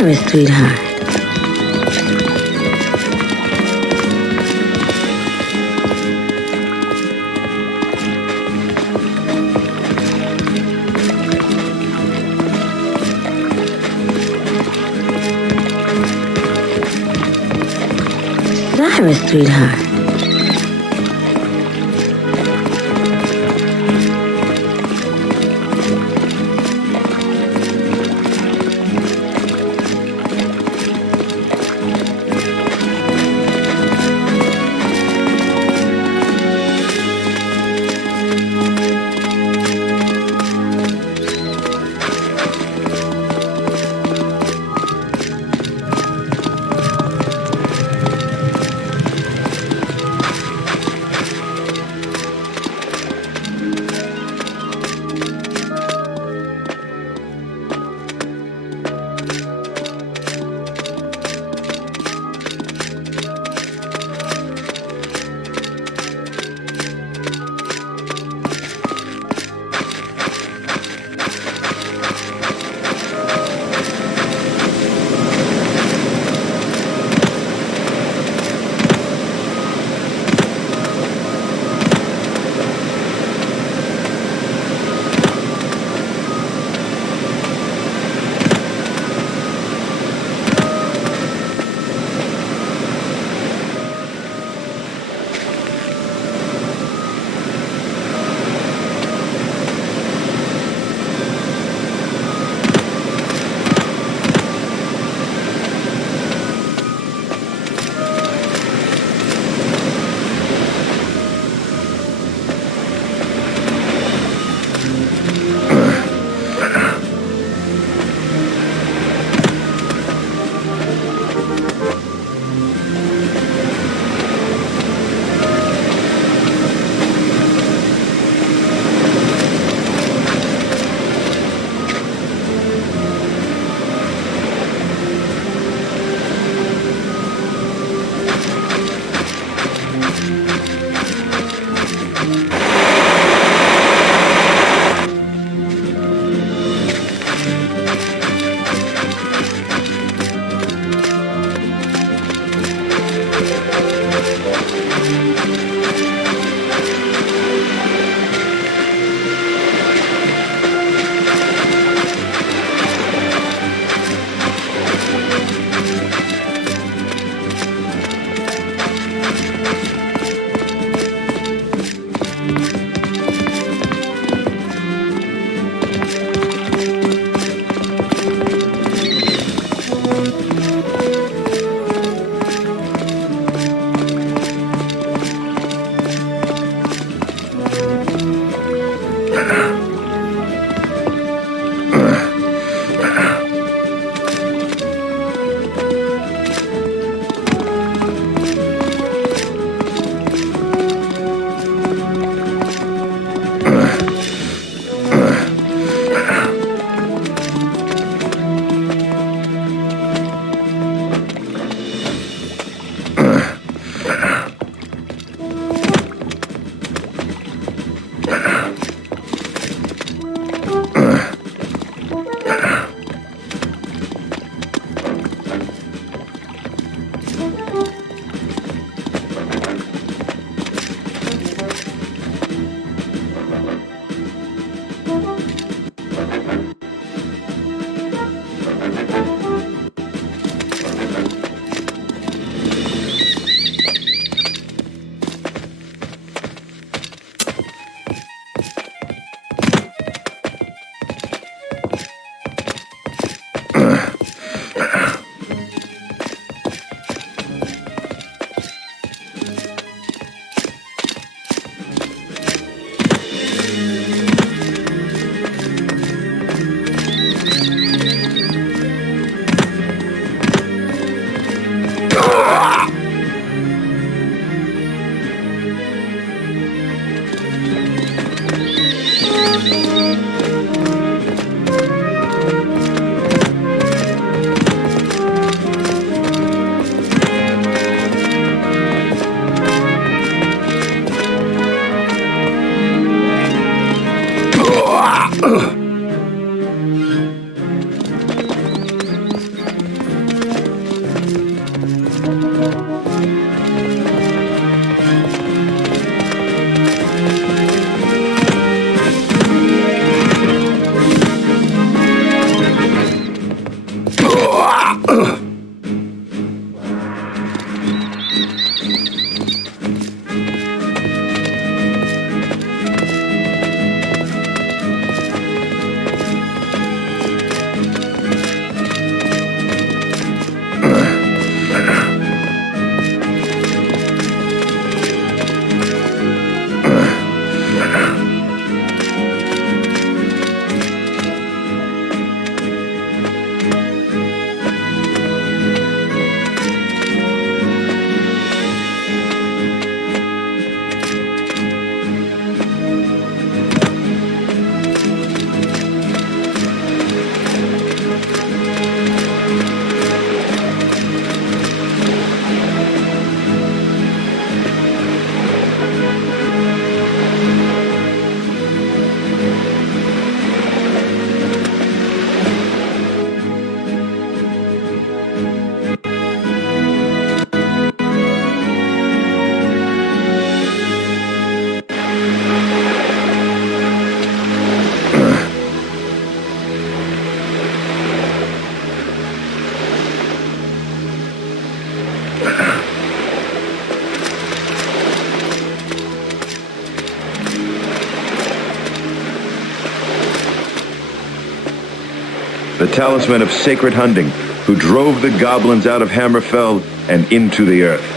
Sorry, sweetheart. Sorry, sweetheart. The talisman of sacred hunting, who drove the goblins out of Hammerfell and into the earth.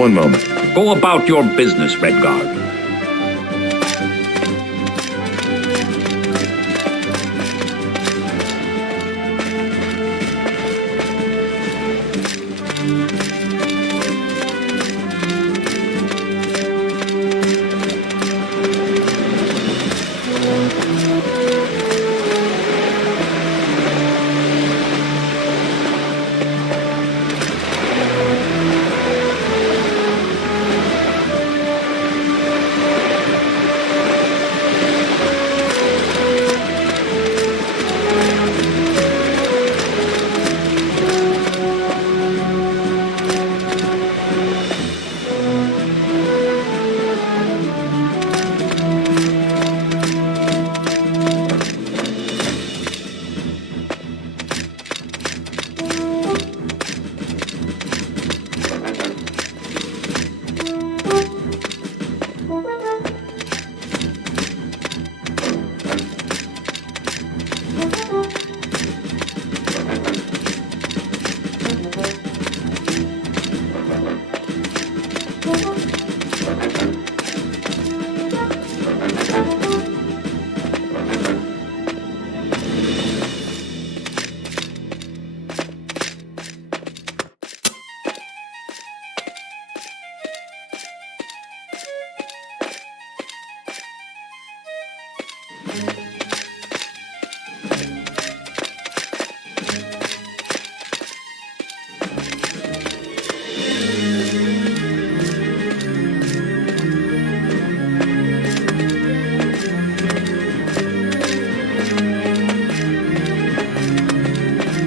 One moment. Go about your business, Redguard.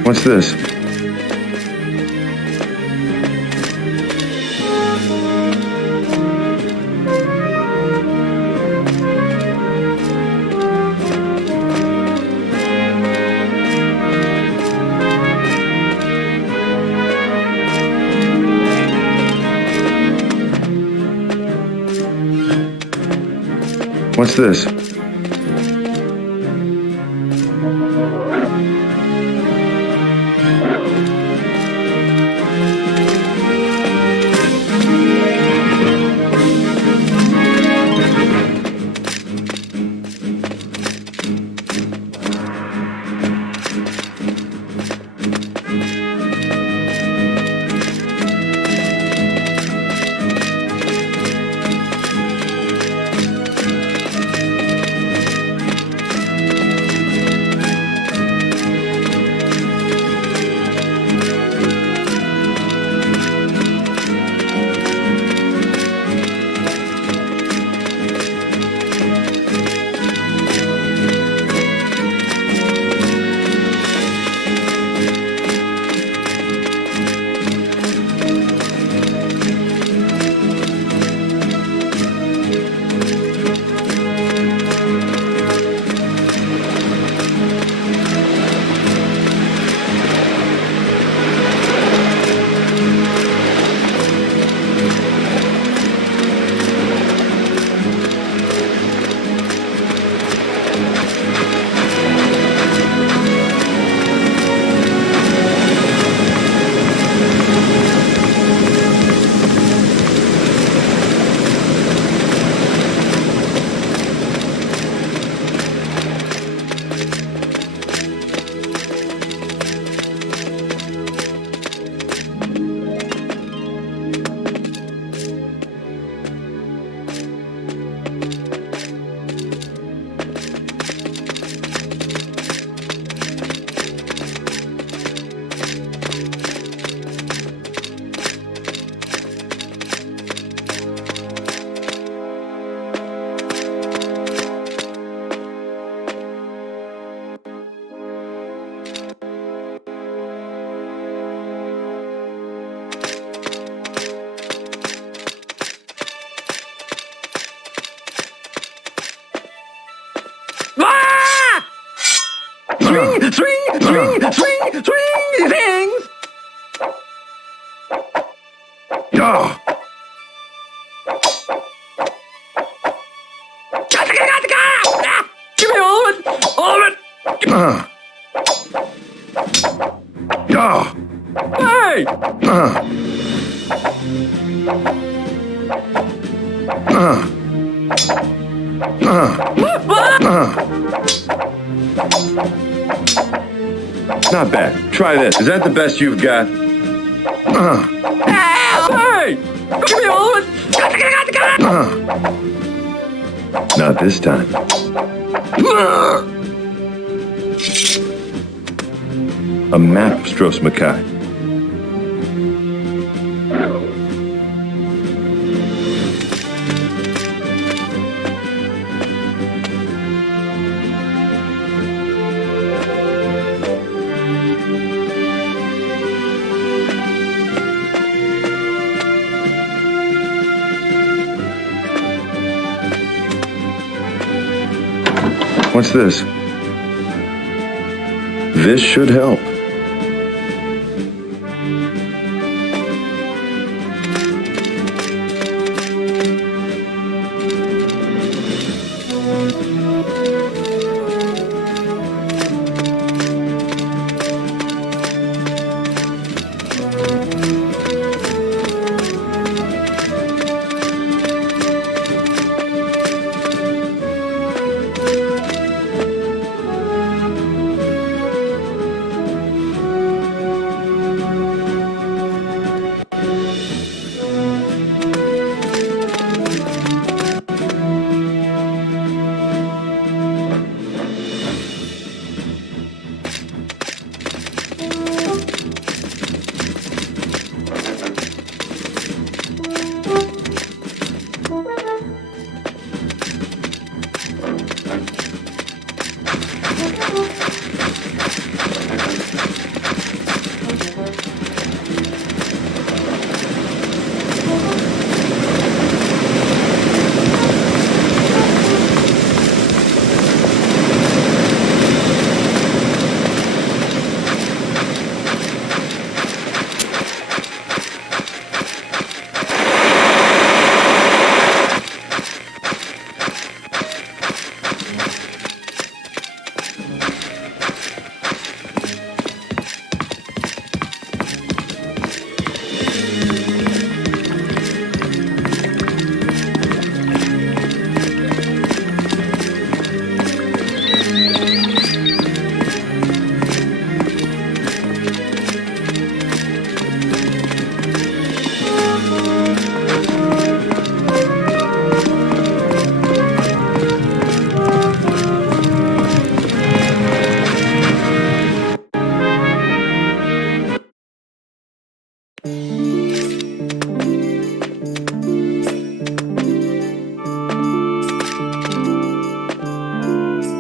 What's this? What's this? Ah! Swing, swing, swing, swing, swing, things! Ah! Give me all of it! All of it! Ah! Ah! Hey! Ah! Ah! Not bad. Try this. Is that the best you've got? Hey! Give me all of it! Not this time. A map of Stros Mackay. What's this? This should help.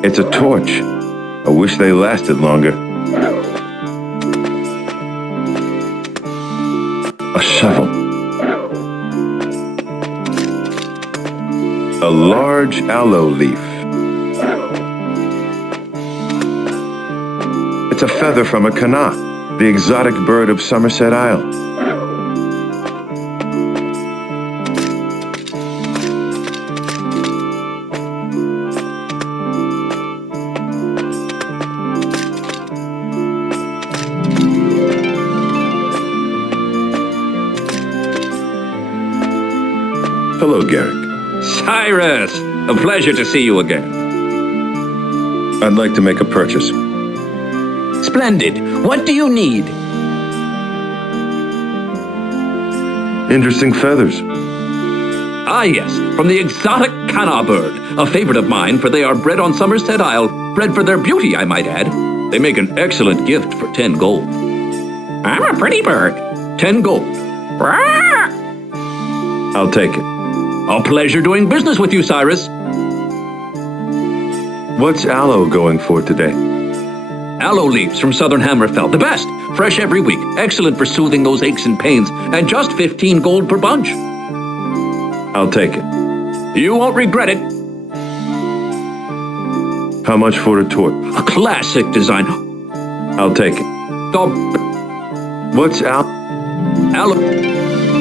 It's a torch. I wish they lasted longer. A shovel. A large aloe leaf. It's a feather from a canna, the exotic bird of Somerset Isle. Hello, Garrick. Cyrus! A pleasure to see you again. I'd like to make a purchase. Splendid. What do you need? Interesting feathers. Ah, yes, from the exotic canna bird, a favorite of mine, for they are bred on Somerset Isle, bred for their beauty, I might add. They make an excellent gift for 10 gold. I'm a pretty bird. 10 gold. I'll take it. A pleasure doing business with you, Cyrus. What's aloe going for today? Aloe leaves from southern Hammerfell, the best. Fresh every week, excellent for soothing those aches and pains, and just 15 gold per bunch. I'll take it. You won't regret it. How much for a torch? A classic design. I'll take it. Oh, What's aloe?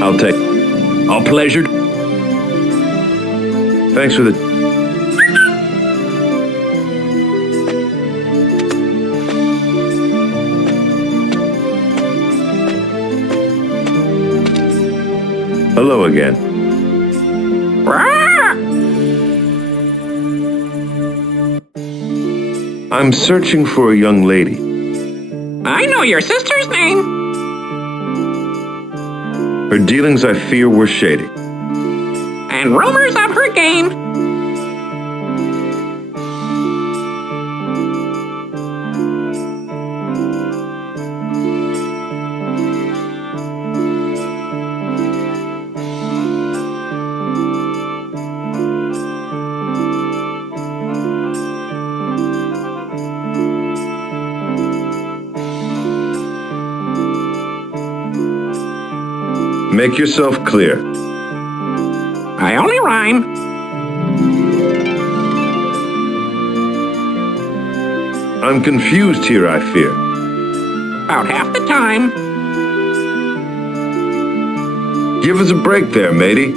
I'll take it. a pleasure. Thanks for the... Hello again. I'm searching for a young lady. I know your sister's name. Her dealings, I fear, were shady. And rumors of her game. Make yourself clear. I only rhyme. I'm confused here, I fear. About half the time. Give us a break there, matey.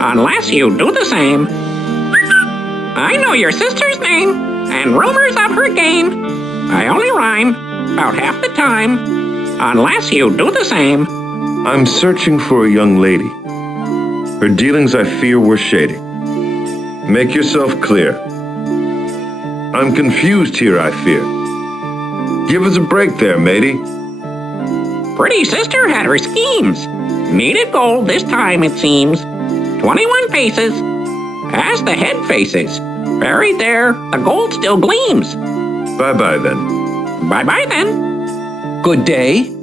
Unless you do the same. I know your sister's name, and rumors of her game. I only rhyme. About half the time. Unless you do the same. I'm searching for a young lady. Her dealings, I fear, were shady. Make yourself clear. I'm confused here, I fear. Give us a break there, matey. Pretty sister had her schemes. Needed gold this time, it seems. 21 paces. As the head faces. Buried there, the gold still gleams. Bye-bye, then. Bye-bye, then. Good day.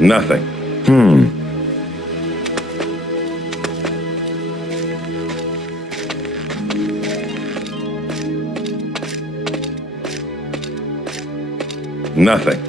Nothing. Nothing.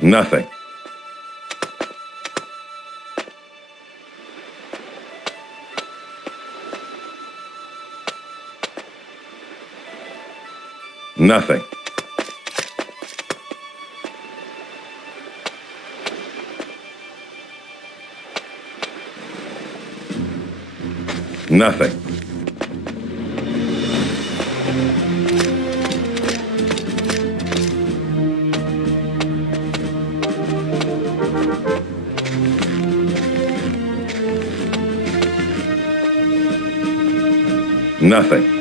Nothing. Nothing. Nothing. Nothing.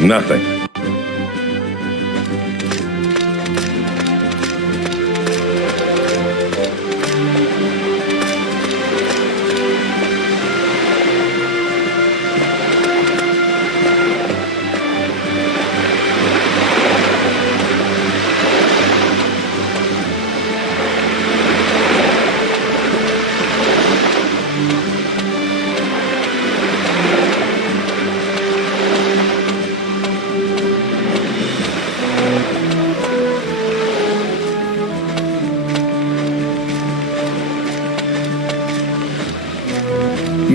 Nothing.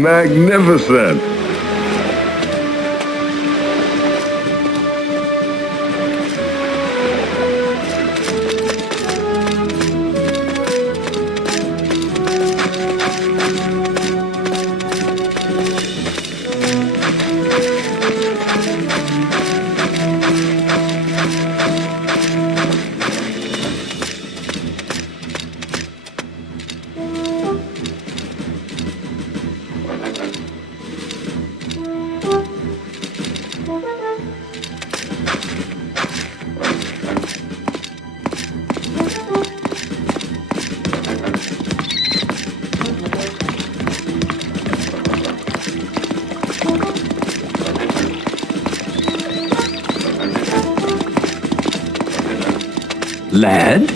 Magnificent. Lad?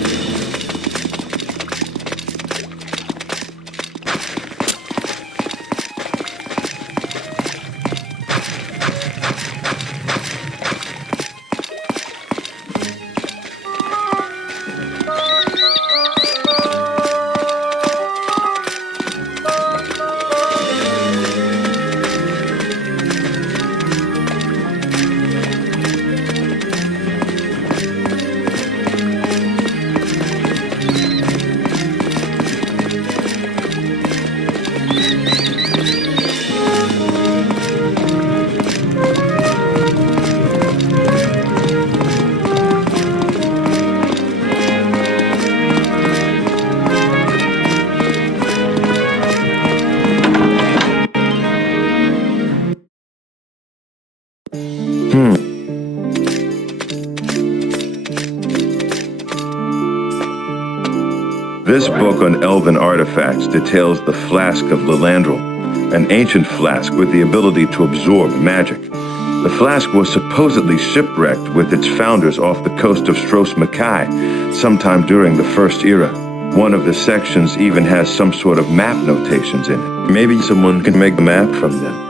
This book on elven artifacts details the Flask of Lilandril, an ancient flask with the ability to absorb magic. The flask was supposedly shipwrecked with its founders off the coast of Stros Mackay sometime during the First Era. One of the sections even has some sort of map notations in it. Maybe someone can make a map from them.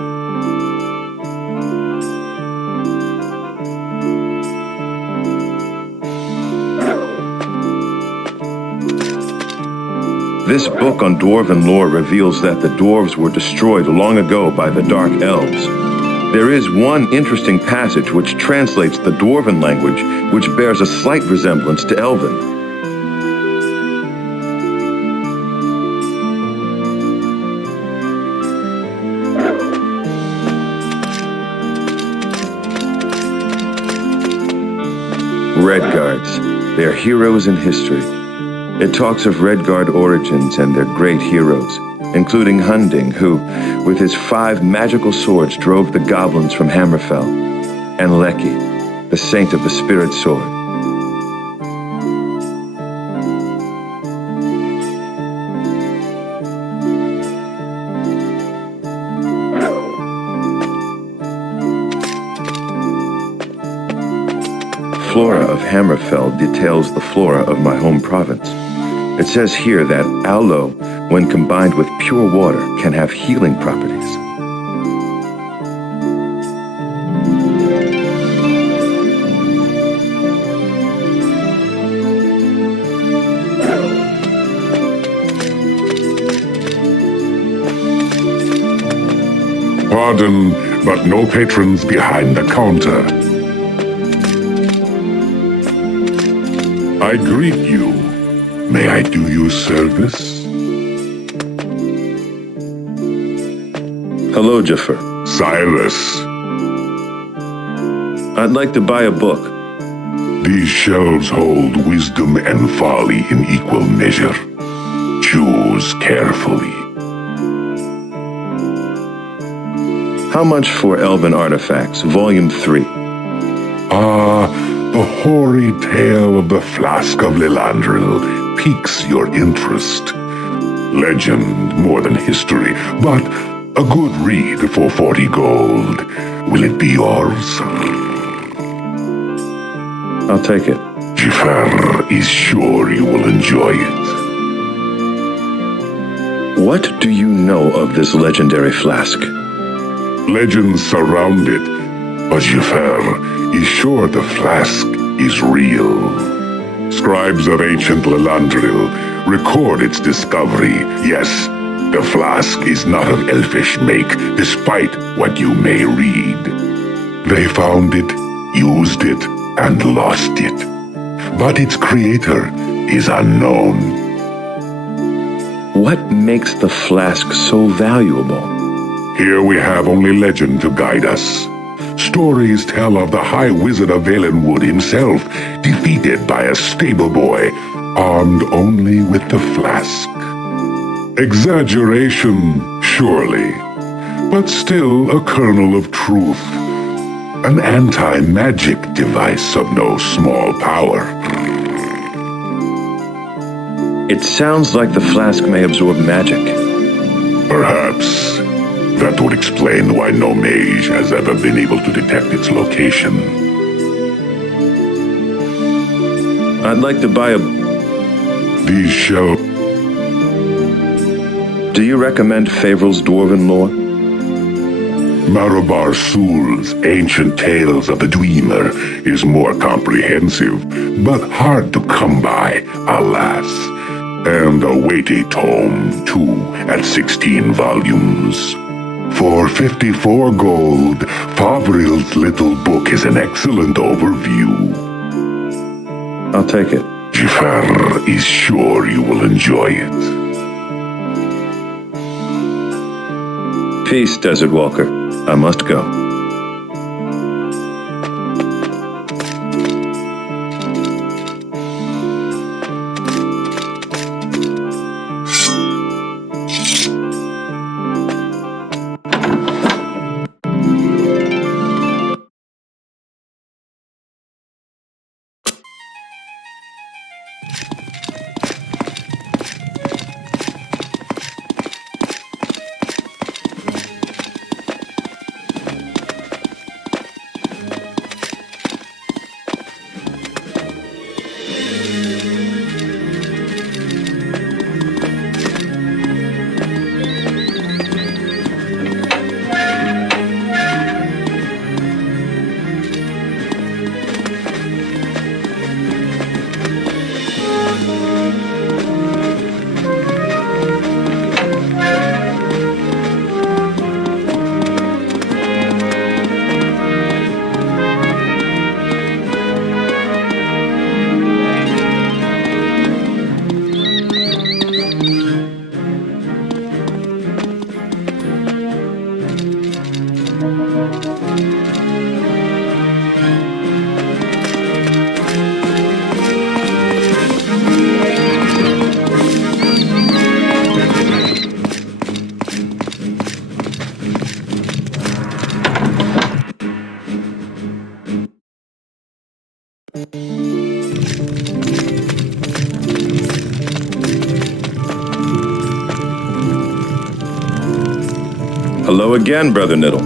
This book on dwarven lore reveals that the dwarves were destroyed long ago by the Dark Elves. There is one interesting passage which translates the Dwarven language, which bears a slight resemblance to Elven. Redguards, they are heroes in history. It talks of Redguard origins and their great heroes, including Hunding, who, with his 5 magical swords, drove the goblins from Hammerfell, and Lecky, the saint of the spirit sword. Flora of Hammerfell details the flora of my home province. It says here that aloe, when combined with pure water, can have healing properties. Pardon, but no patrons behind the counter. I greet you. May I do you service? Hello, Jaffer. Cyrus. I'd like to buy a book. These shelves hold wisdom and folly in equal measure. Choose carefully. How much for Elven Artifacts, Volume 3? The hoary tale of the Flask of Lilandril piques your interest. Legend more than history, but a good read for 40 gold. Will it be yours? I'll take it. Jafar is sure you will enjoy it. What do you know of this legendary flask? Legends surround it, but Jafar is sure the flask is real. Scribes of ancient Lilandril record its discovery. Yes, the flask is not of elfish make, despite what you may read. They found it, used it, and lost it. But its creator is unknown. What makes the flask so valuable? Here we have only legend to guide us. Stories tell of the High Wizard of Valenwood himself, defeated by a stable boy, armed only with the flask. Exaggeration, surely, but still a kernel of truth. An anti-magic device of no small power. It sounds like the flask may absorb magic. Perhaps. That would explain why no mage has ever been able to detect its location. I'd like to buy a... These shelves... Do you recommend Favrel's Dwarven lore? Marabar Sul's Ancient Tales of the Dwemer is more comprehensive, but hard to come by, alas. And a weighty tome, too, at 16 volumes. For 54 gold, Favril's little book is an excellent overview. I'll take it. Jafar is sure you will enjoy it. Peace, Desert Walker. I must go. Hello again, Brother Niddle.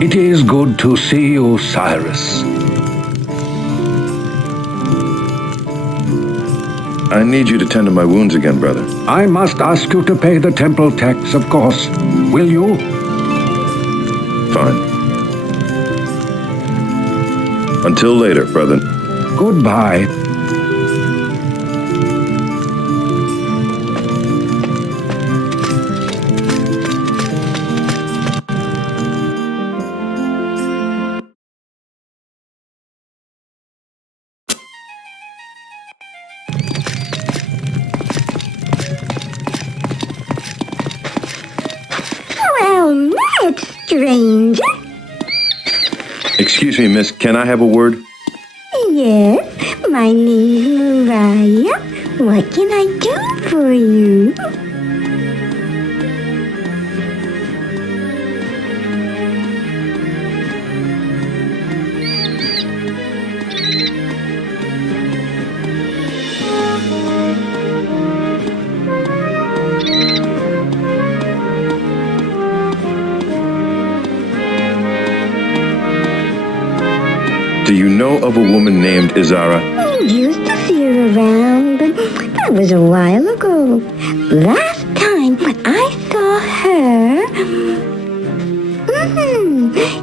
It is good to see you, Cyrus. I need you to tend to my wounds again, brother. I must ask you to pay the temple tax, of course. Will you? Fine. Until later, brother. Goodbye. Well, that's strange. Excuse me, miss, can I have a word? Yes, my name's Mariah. What can I do for you? Do you know of a woman named Izara? I used to see her around, but that was a while ago. Last time I saw her,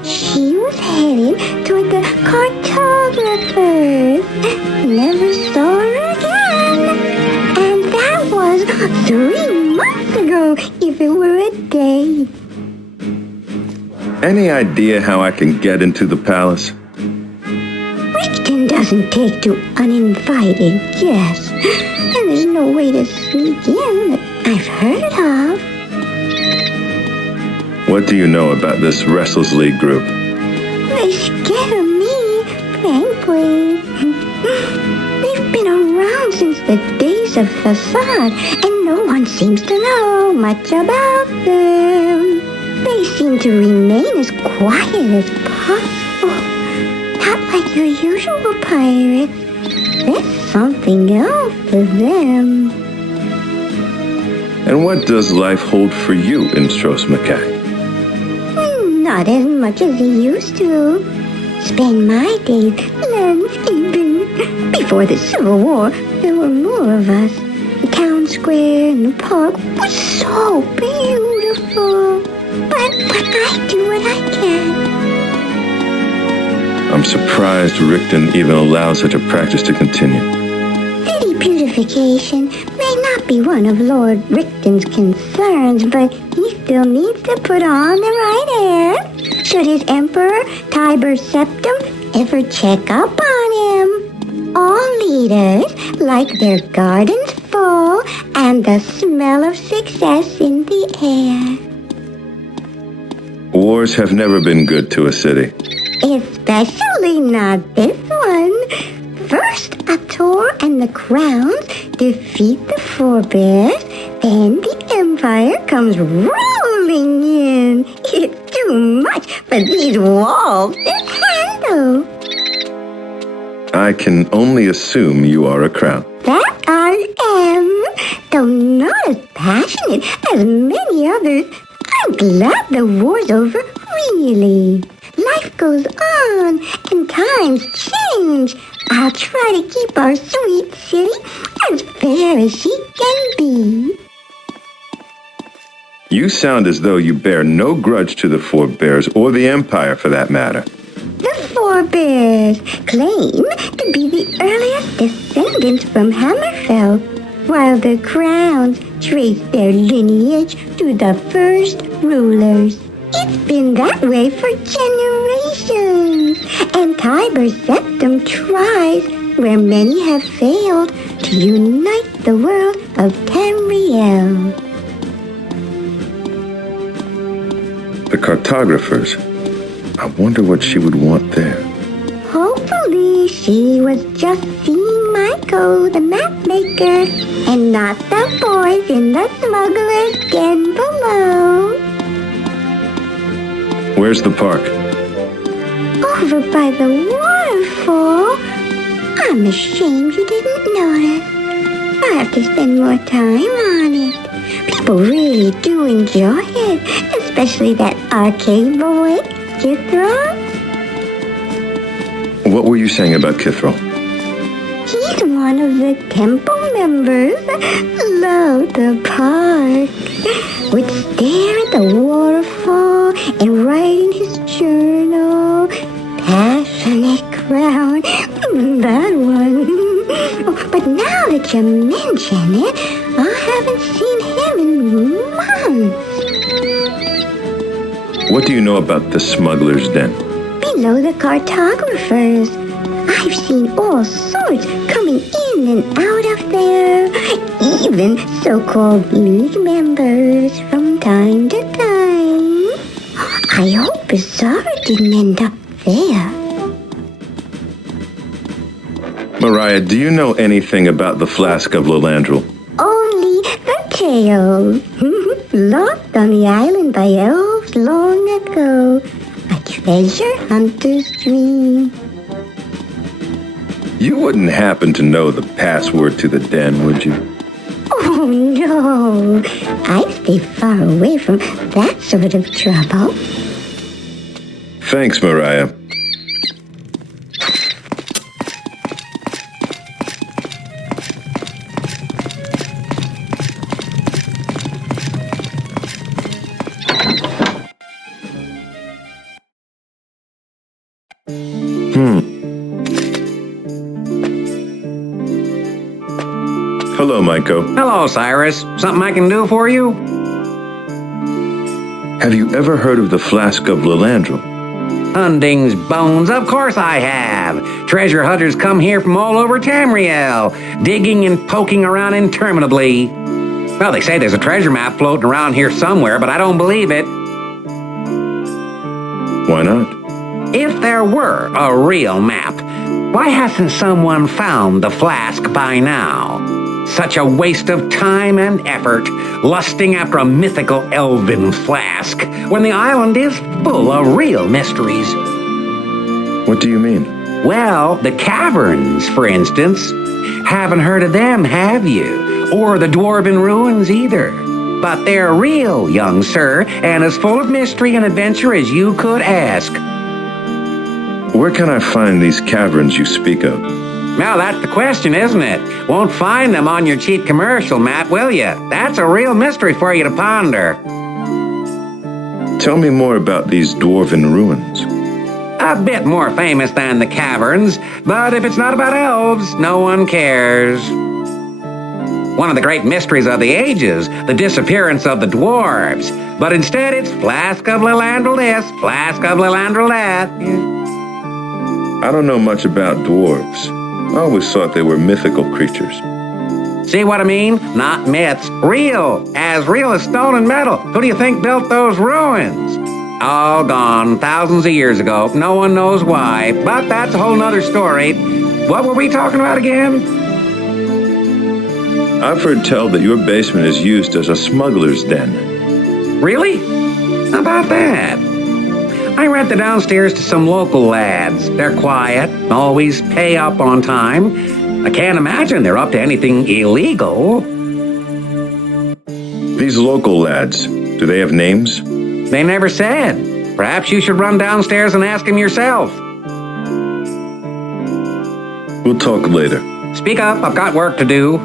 she was headed toward the cartographers. Never saw her again. And that was 3 months ago, if it were a day. Any idea how I can get into the palace? Richten doesn't take to uninvited guests, and there's no way to sneak in that I've heard of. What do you know about this Restless League group? They scare me, frankly. They've been around since the days of Facade, and no one seems to know much about them. They seem to remain as quiet as possible. Not like your usual pirates. There's something else to them. And what does life hold for you in Stros Macaque? Not as much as they used to. Spend my days landscaping. Before the Civil War, there were more of us. The town square and the park was so beautiful. But I do what I can. I'm surprised Richten even allows such a practice to continue. City beautification may not be one of Lord Richten's concerns, but he still needs to put on the right air. Should his Emperor, Tiber Septim, ever check up on him? All leaders like their gardens full and the smell of success in the air. Wars have never been good to a city. Especially not this one. First, Ator and the Crowns defeat the Forebears, then the Empire comes rolling in. It's too much for these walls to handle. I can only assume you are a crown. That I am, though not as passionate as many others. I'm glad the war's over, really. Life goes on, and times change. I'll try to keep our sweet city as fair as she can be. You sound as though you bear no grudge to the Forebears or the Empire for that matter. The Forebears claim to be the earliest descendants from Hammerfell, while the Crowns trace their lineage to the first rulers. It's been that way for generations, and Tiber Septim tries, where many have failed, to unite the world of Tamriel. The cartographers. I wonder what she would want there. Hopefully she was just seeing Michael, the map maker, and not the boys in the smuggler's den below. Where's the park? Over by the waterfall, I'm ashamed you didn't notice. I'll have to spend more time on it. People really do enjoy it, especially that arcade boy, Kithra. What were you saying about Kithro? He's one of the temple members. Love the park. Would stare at the waterfall and write in his journal. Passionate crowd. That one. Oh, but now that you mention it, I haven't seen him in months. What do you know about the smuggler's den? Below the cartographers. I've seen all sorts coming in and out of there. Even so-called league members from time to time. I hope Bizarre didn't end up there. Mariah, do you know anything about the Flask of Lilandril? Only the tale. Lost on the island by elves long ago. A treasure hunter's dream. You wouldn't happen to know the password to the den, would you? Oh, no. I'd stay far away from that sort of trouble. Thanks, Mariah. Hello, Maiko. Hello, Cyrus. Something I can do for you? Have you ever heard of the Flask of Lilandril? Hunding's bones, of course I have. Treasure hunters come here from all over Tamriel, digging and poking around interminably. Well, they say there's a treasure map floating around here somewhere, but I don't believe it. Why not? If there were a real map, why hasn't someone found the flask by now? Such a waste of time and effort, lusting after a mythical elven flask, when the island is full of real mysteries. What do you mean? Well, the caverns, for instance. Haven't heard of them, have you? Or the dwarven ruins either. But they're real, young sir, and as full of mystery and adventure as you could ask. Where can I find these caverns you speak of? Now, that's the question, isn't it? Won't find them on your cheap commercial map, will you? That's a real mystery for you to ponder. Tell me more about these dwarven ruins. A bit more famous than the caverns, but if it's not about elves, no one cares. One of the great mysteries of the ages, the disappearance of the dwarves. But instead, it's Flask of Lilandril this, Flask of Lilandril that. I don't know much about dwarves. I always thought they were mythical creatures. See what I mean? Not myths. Real as stone and metal. Who do you think built those ruins? All gone thousands of years ago. No one knows why, but that's a whole nother story. What were we talking about again? I've heard tell that your basement is used as a smuggler's den. Really? How about that? I rent the downstairs to some local lads. They're quiet, always pay up on time. I can't imagine they're up to anything illegal. These local lads, do they have names? They never said. Perhaps you should run downstairs and ask him yourself. We'll talk later. Speak up, I've got work to do.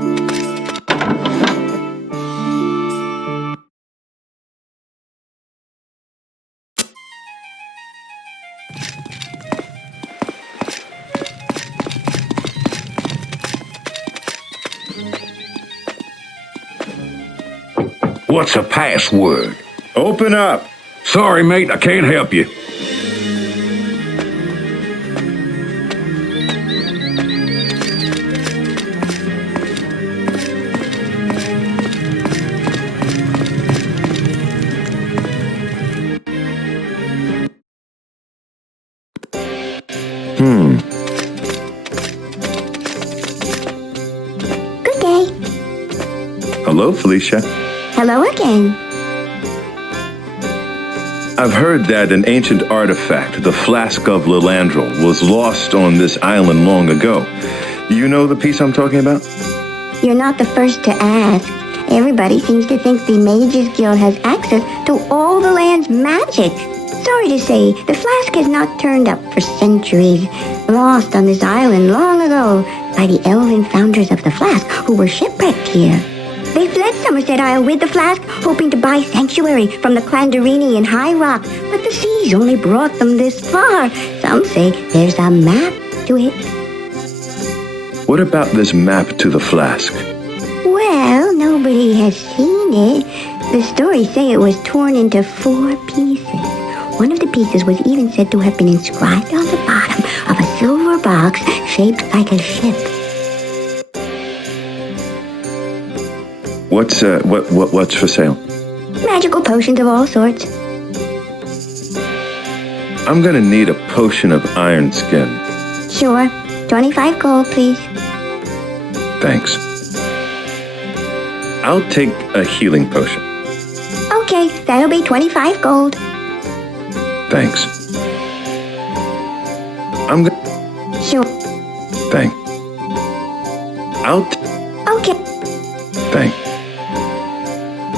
What's a password? Open up! Sorry, mate, I can't help you. Good day. Hello, Felicia. Hello again. I've heard that an ancient artifact, the Flask of Lilandril, was lost on this island long ago. You know the piece I'm talking about? You're not the first to ask. Everybody seems to think the Mages Guild has access to all the land's magic. Sorry to say, the flask has not turned up for centuries. Lost on this island long ago by the elven founders of the flask who were shipwrecked here. They fled Somerset Isle with the flask, hoping to buy sanctuary from the Clanderini in High Rock, but the seas only brought them this far. Some say there's a map to it. What about this map to the flask? Well, nobody has seen it. The stories say it was torn into 4 pieces. One of the pieces was even said to have been inscribed on the bottom of a silver box shaped like a ship. What's for sale? Magical potions of all sorts. I'm gonna need a potion of iron skin. Sure. 25 gold, please. Thanks. I'll take a healing potion. Okay, that'll be 25 gold. Thanks. I'm gonna... Sure. Thanks. Okay, Thanks.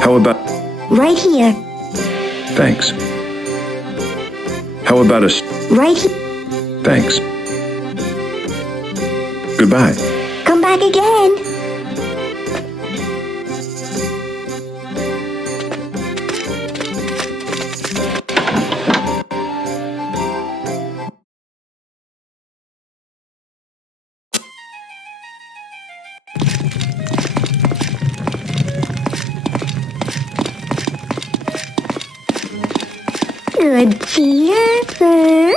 How about... right here. Thanks. How about Right here. Thanks. Goodbye. Come back again. Good cheer, sir.